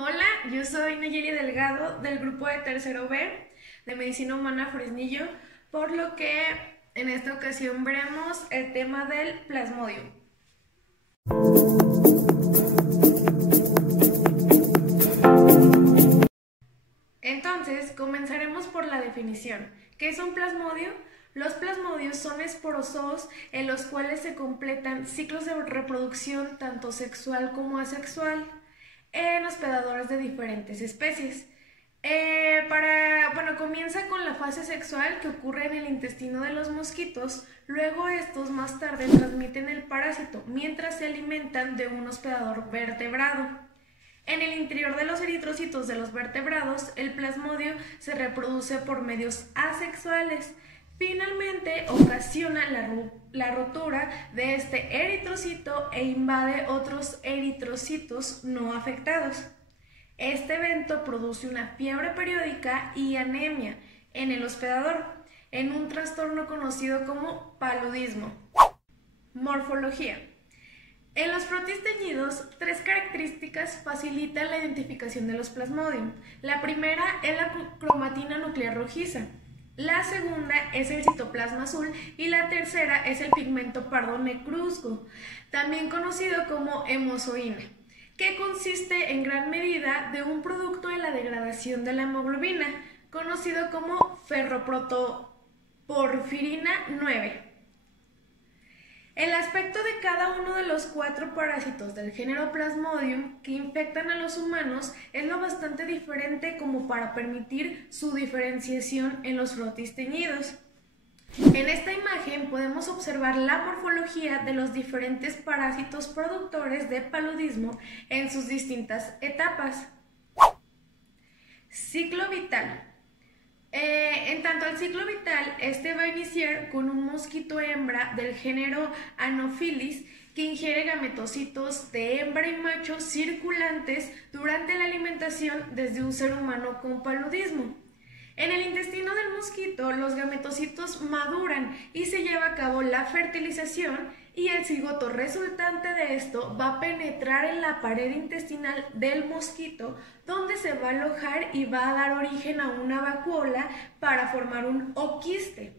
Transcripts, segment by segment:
Hola, yo soy Nayeli Delgado del grupo de tercero B de Medicina Humana Fresnillo, por lo que en esta ocasión veremos el tema del plasmodium. Entonces, comenzaremos por la definición. ¿Qué es un plasmodio? Los plasmodios son esporozoos en los cuales se completan ciclos de reproducción tanto sexual como asexual en hospedadores de diferentes especies. Comienza con la fase sexual que ocurre en el intestino de los mosquitos, luego estos más tarde transmiten el parásito mientras se alimentan de un hospedador vertebrado. En el interior de los eritrocitos de los vertebrados, el plasmodio se reproduce por medios asexuales. Finalmente, ocasiona la rotura de este eritrocito e invade otros eritrocitos no afectados. Este evento produce una fiebre periódica y anemia en el hospedador, en un trastorno conocido como paludismo. Morfología. En los protisteñidos, tres características facilitan la identificación de los plasmodium. La primera es la cromatina nuclear rojiza. La segunda es el citoplasma azul y la tercera es el pigmento pardo negruzco, también conocido como hemozoína, que consiste en gran medida de un producto de la degradación de la hemoglobina, conocido como ferroprotoporfirina 9. El aspecto de cada uno de los 4 parásitos del género Plasmodium que infectan a los humanos es lo bastante diferente como para permitir su diferenciación en los protisteñidos. En esta imagen podemos observar la morfología de los diferentes parásitos productores de paludismo en sus distintas etapas. Ciclo vital. En tanto al ciclo vital, este va a iniciar con un mosquito hembra del género Anopheles que ingiere gametocitos de hembra y macho circulantes durante la alimentación desde un ser humano con paludismo. En el intestino del mosquito, los gametocitos maduran y se lleva a cabo la fertilización y el cigoto resultante de esto va a penetrar en la pared intestinal del mosquito, donde se va a alojar y va a dar origen a una vacuola para formar un oquiste.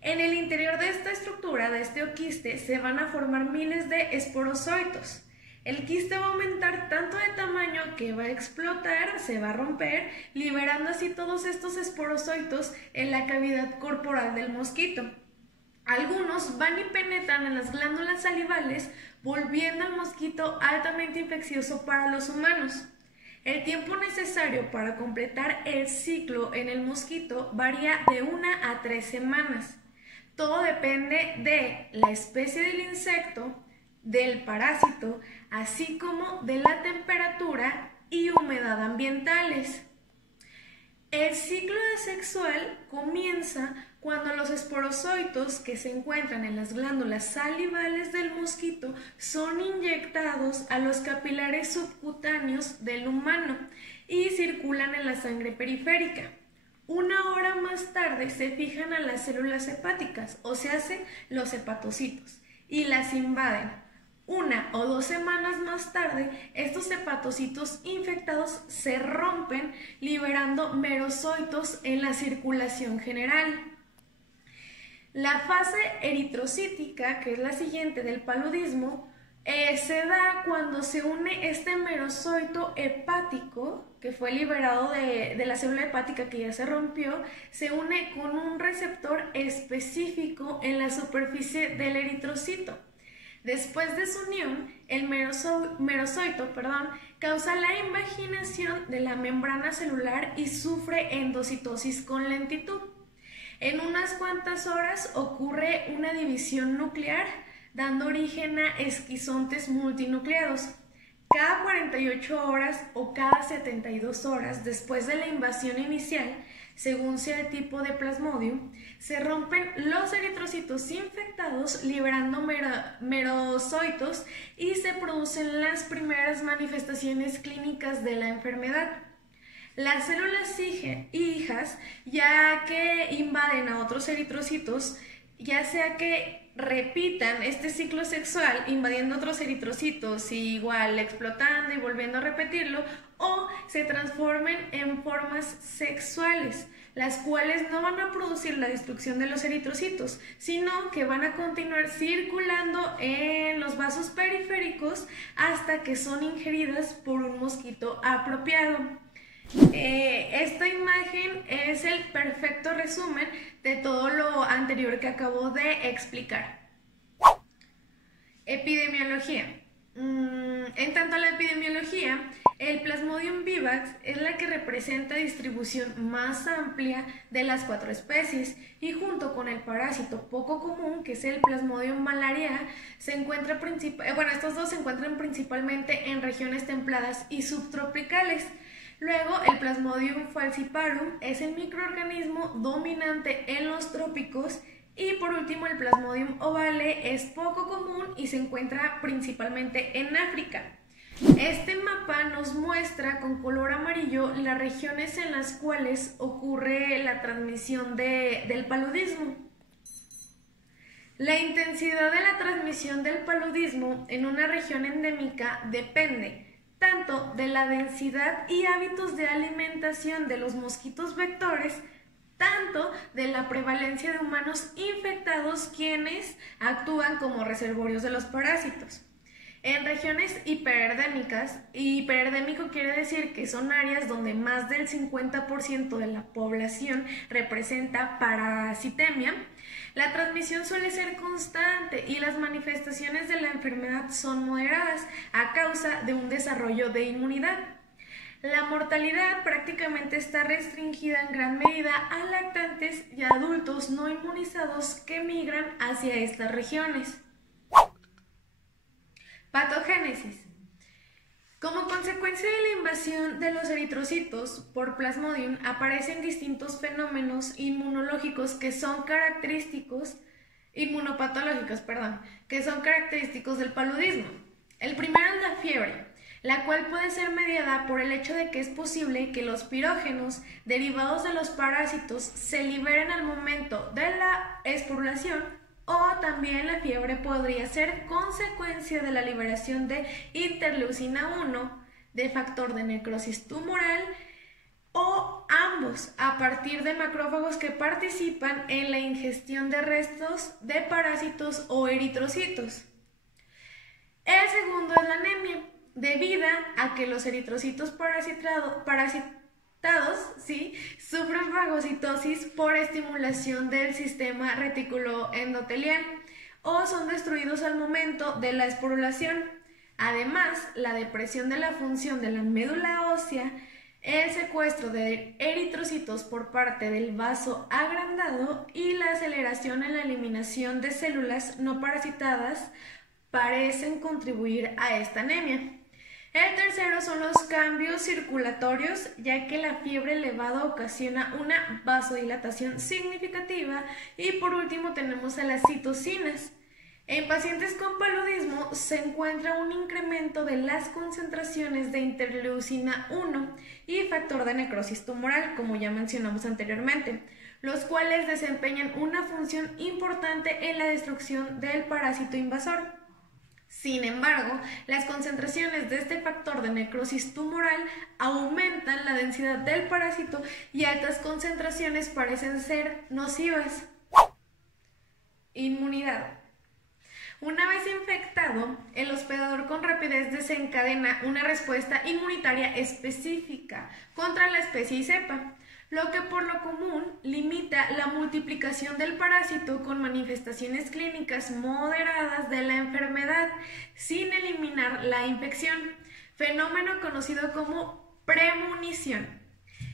En el interior de esta estructura, de este oquiste, se van a formar miles de esporozoitos. El quiste va a aumentar tanto de tamaño que va a explotar, se va a romper, liberando así todos estos esporozoitos en la cavidad corporal del mosquito. Algunos van y penetran en las glándulas salivales, volviendo al mosquito altamente infeccioso para los humanos. El tiempo necesario para completar el ciclo en el mosquito varía de 1 a 3 semanas. Todo depende de la especie del insecto, del parásito, así como de la temperatura y humedad ambientales. El ciclo asexual comienza cuando los esporozoitos que se encuentran en las glándulas salivales del mosquito son inyectados a los capilares subcutáneos del humano y circulan en la sangre periférica. 1 hora más tarde se fijan a las células hepáticas, o sea, los hepatocitos, y las invaden. 1 o 2 semanas más tarde, estos hepatocitos infectados se rompen, liberando merozoitos en la circulación general. La fase eritrocítica, que es la siguiente del paludismo, se da cuando se une este merozoito hepático, que fue liberado de la célula hepática que ya se rompió, se une con un receptor específico en la superficie del eritrocito. Después de su unión, el merozoito causa la invaginación de la membrana celular y sufre endocitosis con lentitud. En unas cuantas horas ocurre una división nuclear, dando origen a esquizontes multinucleados. Cada 48 horas o cada 72 horas después de la invasión inicial, según sea el tipo de plasmodium, se rompen los eritrocitos infectados liberando merozoitos y se producen las primeras manifestaciones clínicas de la enfermedad. Las células hijas, ya que invaden a otros eritrocitos, ya sea que repitan este ciclo sexual invadiendo otros eritrocitos y igual explotando y volviendo a repetirlo, o se transformen en formas sexuales, las cuales no van a producir la destrucción de los eritrocitos, sino que van a continuar circulando en los vasos periféricos hasta que son ingeridas por un mosquito apropiado. Esta imagen es el perfecto resumen de todo lo anterior que acabo de explicar. Epidemiología. En tanto a la epidemiología, el Plasmodium vivax es la que representa distribución más amplia de las 4 especies y junto con el parásito poco común, que es el Plasmodium malariae, estos dos se encuentran principalmente en regiones templadas y subtropicales. Luego, el Plasmodium falciparum es el microorganismo dominante en los trópicos y por último el Plasmodium ovale es poco común y se encuentra principalmente en África. Este mapa nos muestra con color amarillo las regiones en las cuales ocurre la transmisión del paludismo. La intensidad de la transmisión del paludismo en una región endémica depende tanto de la densidad y hábitos de alimentación de los mosquitos vectores, tanto de la prevalencia de humanos infectados quienes actúan como reservorios de los parásitos. En regiones hiperendémicas, hiperendémico quiere decir que son áreas donde más del 50% de la población representa parasitemia, la transmisión suele ser constante y las manifestaciones de la enfermedad son moderadas a causa de un desarrollo de inmunidad. La mortalidad prácticamente está restringida en gran medida a lactantes y adultos no inmunizados que migran hacia estas regiones. Patogénesis. Como consecuencia de la invasión de los eritrocitos por Plasmodium aparecen distintos fenómenos inmunológicos que son característicos, que son característicos del paludismo. El primero es la fiebre, la cual puede ser mediada por el hecho de que es posible que los pirógenos derivados de los parásitos se liberen al momento de la esporulación, o también la fiebre podría ser consecuencia de la liberación de interleucina 1, de factor de necrosis tumoral, o ambos a partir de macrófagos que participan en la ingestión de restos de parásitos o eritrocitos. El segundo es la anemia, debido a que los eritrocitos parasitados sufren fagocitosis por estimulación del sistema reticuloendotelial o son destruidos al momento de la esporulación. Además, la depresión de la función de la médula ósea, el secuestro de eritrocitos por parte del vaso agrandado y la aceleración en la eliminación de células no parasitadas parecen contribuir a esta anemia. El tercero son los cambios circulatorios, ya que la fiebre elevada ocasiona una vasodilatación significativa. Y por último tenemos a las citocinas. En pacientes con paludismo se encuentra un incremento de las concentraciones de interleucina 1 y factor de necrosis tumoral, como ya mencionamos anteriormente, los cuales desempeñan una función importante en la destrucción del parásito invasor. Sin embargo, las concentraciones de este factor de necrosis tumoral aumentan la densidad del parásito y altas concentraciones parecen ser nocivas. Inmunidad. Una vez infectado, el hospedador con rapidez desencadena una respuesta inmunitaria específica contra la especie y cepa, lo que por lo común limita la multiplicación del parásito con manifestaciones clínicas moderadas de la enfermedad, sin eliminar la infección, fenómeno conocido como premunición.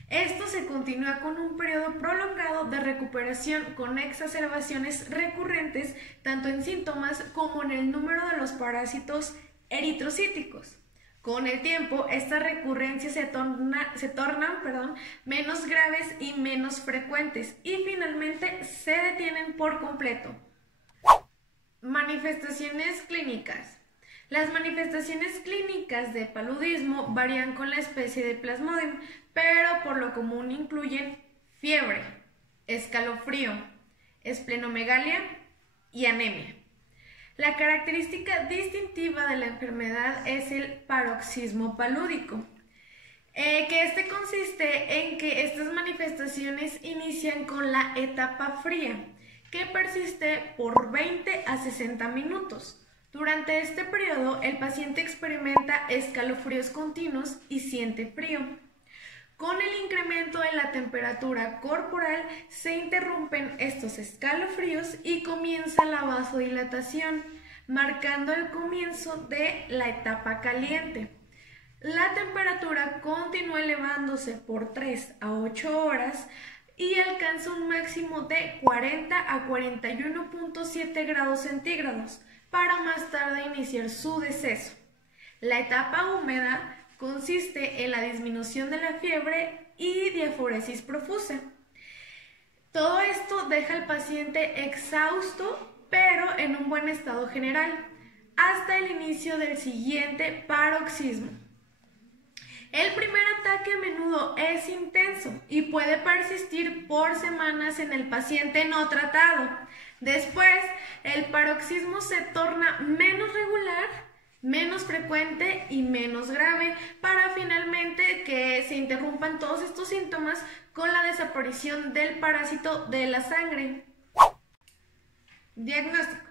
Esto se continúa con un periodo prolongado de recuperación con exacerbaciones recurrentes tanto en síntomas como en el número de los parásitos eritrocíticos. Con el tiempo, estas recurrencias se tornan menos graves y menos frecuentes y finalmente se detienen por completo. Manifestaciones clínicas. Las manifestaciones clínicas de paludismo varían con la especie de Plasmodium, pero por lo común incluyen fiebre, escalofrío, esplenomegalia, y anemia. La característica distintiva de la enfermedad es el paroxismo palúdico, que consiste en que estas manifestaciones inician con la etapa fría, que persiste por 20 a 60 minutos. Durante este periodo, el paciente experimenta escalofríos continuos y siente frío. Con el incremento en la temperatura corporal se interrumpen estos escalofríos y comienza la vasodilatación, marcando el comienzo de la etapa caliente. La temperatura continúa elevándose por 3 a 8 horas y alcanza un máximo de 40 a 41.7 grados centígrados para más tarde iniciar su deceso. La etapa húmeda consiste en la disminución de la fiebre y diaforesis profusa. Todo esto deja al paciente exhausto, pero en un buen estado general, hasta el inicio del siguiente paroxismo. El primer ataque a menudo es intenso y puede persistir por semanas en el paciente no tratado. Después, el paroxismo se torna menos regular, menos frecuente y menos grave, para finalmente que se interrumpan todos estos síntomas con la desaparición del parásito de la sangre. Diagnóstico.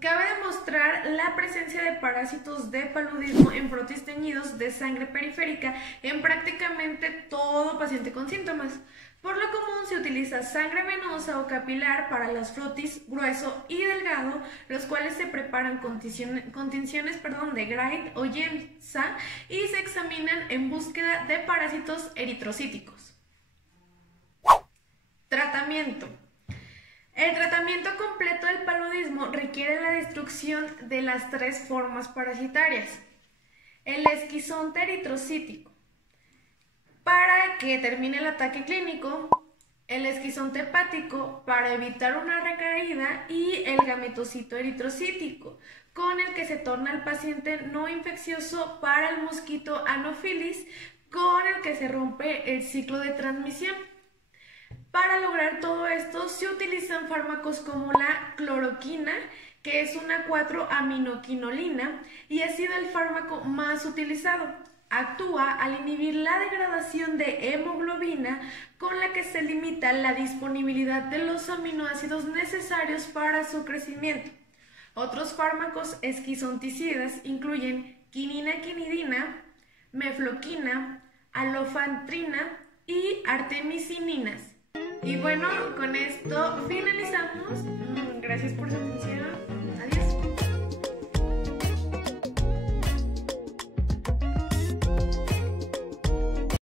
Cabe demostrar la presencia de parásitos de paludismo en frotis teñidos de sangre periférica en prácticamente todo paciente con síntomas. Por lo común se utiliza sangre venosa o capilar para las frotis grueso y delgado, los cuales se preparan con tinciones de Gray o Yensa y se examinan en búsqueda de parásitos eritrocíticos. Tratamiento. El tratamiento completo del paludismo requiere la destrucción de las 3 formas parasitarias. El esquizonte eritrocítico, para que termine el ataque clínico, el esquizonte hepático, para evitar una recaída, y el gametocito eritrocítico, con el que se torna el paciente no infeccioso para el mosquito Anopheles, con el que se rompe el ciclo de transmisión. Para lograr todo esto se utilizan fármacos como la cloroquina, que es una 4-aminoquinolina y ha sido el fármaco más utilizado. Actúa al inhibir la degradación de hemoglobina, con la que se limita la disponibilidad de los aminoácidos necesarios para su crecimiento. Otros fármacos esquizonticidas incluyen quinina-quinidina, mefloquina, alofantrina y artemisininas. Y bueno, con esto finalizamos. Gracias por su atención.